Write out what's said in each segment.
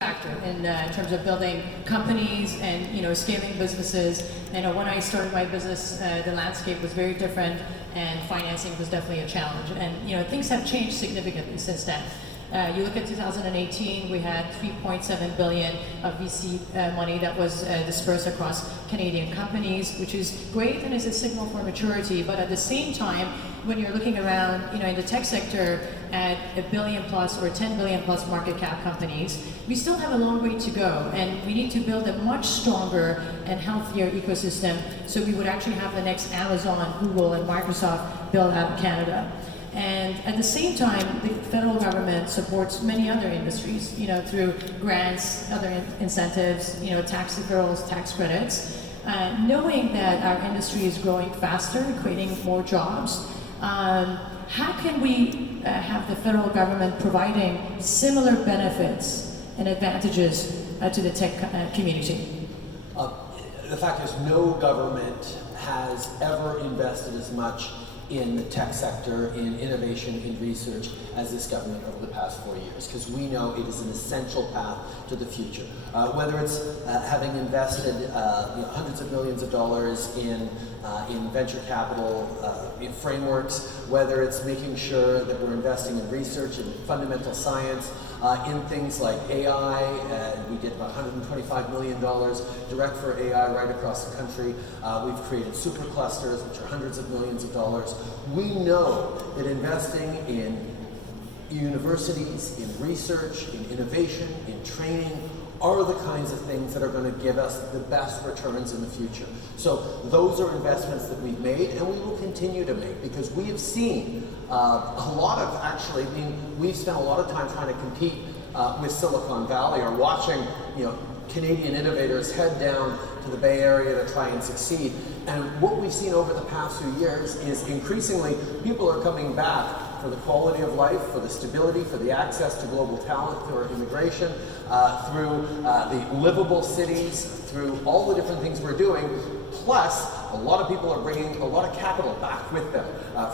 factor in terms of building companies and scaling businesses. When I started my business, the landscape was very different, and financing was definitely a challenge. And things have changed significantly since then. You look at 2018, we had 3.7 billion of VC money that was dispersed across Canadian companies, which is great and is a signal for maturity. But at the same time, when you're looking around, in the tech sector at $1 billion plus or 10 billion plus market cap companies, we still have a long way to go, and we need to build a much stronger and healthier ecosystem so we would actually have the next Amazon, Google, and Microsoft built out in Canada. And at the same time, the federal government supports many other industries, through grants, other incentives, tax deferrals, tax credits. Knowing that our industry is growing faster, creating more jobs, how can we have the federal government providing similar benefits and advantages to the tech community? The fact is, no government has ever invested as much in the tech sector, in innovation, in research, as this government over the past 4 years, because we know it is an essential path to the future. Whether it's having invested hundreds of millions of dollars in venture capital in frameworks, whether it's making sure that we're investing in research and fundamental science, in things like AI, we get about $125 million direct for AI right across the country. We've created superclusters, which are hundreds of millions of dollars. We know that investing in universities, in research, in innovation, in training, are the kinds of things that are going to give us the best returns in the future. So those are investments that we've made, and we will continue to make, because we have seen a lot of, we've spent a lot of time trying to compete with Silicon Valley, or watching Canadian innovators head down to the Bay Area to try and succeed. And what we've seen over the past few years is increasingly people are coming back for the quality of life, for the stability, for the access to global talent, through immigration, through the livable cities, through all the different things we're doing. Plus, a lot of people are bringing a lot of capital back with them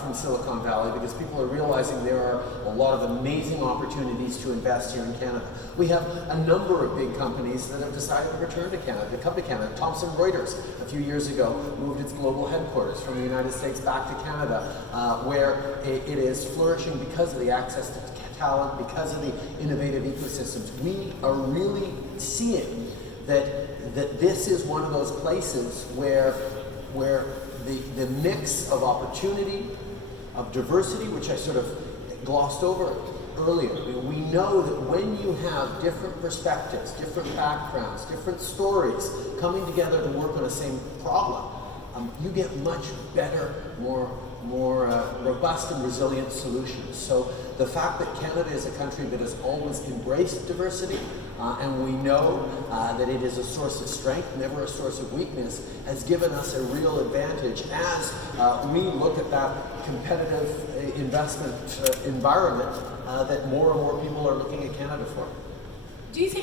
from Silicon Valley, because people are realizing there are a lot of amazing opportunities to invest here in Canada. We have a number of big companies that have decided to return to Canada, to come to Canada. Thomson Reuters, a few years ago, moved its global headquarters from the United States back to Canada, where it is flourishing because of the access to talent, because of the innovative ecosystems. We are really seeing that this is one of those places where the mix of opportunity, of diversity, which I sort of glossed over earlier. We know that when you have different perspectives, different backgrounds, different stories coming together to work on the same problem, you get much better, more robust and resilient solutions. So the fact that Canada is a country that has always embraced diversity, and we know that it is a source of strength, never a source of weakness, has given us a real advantage as we look at that competitive investment environment that more and more people are looking at Canada for. Do you think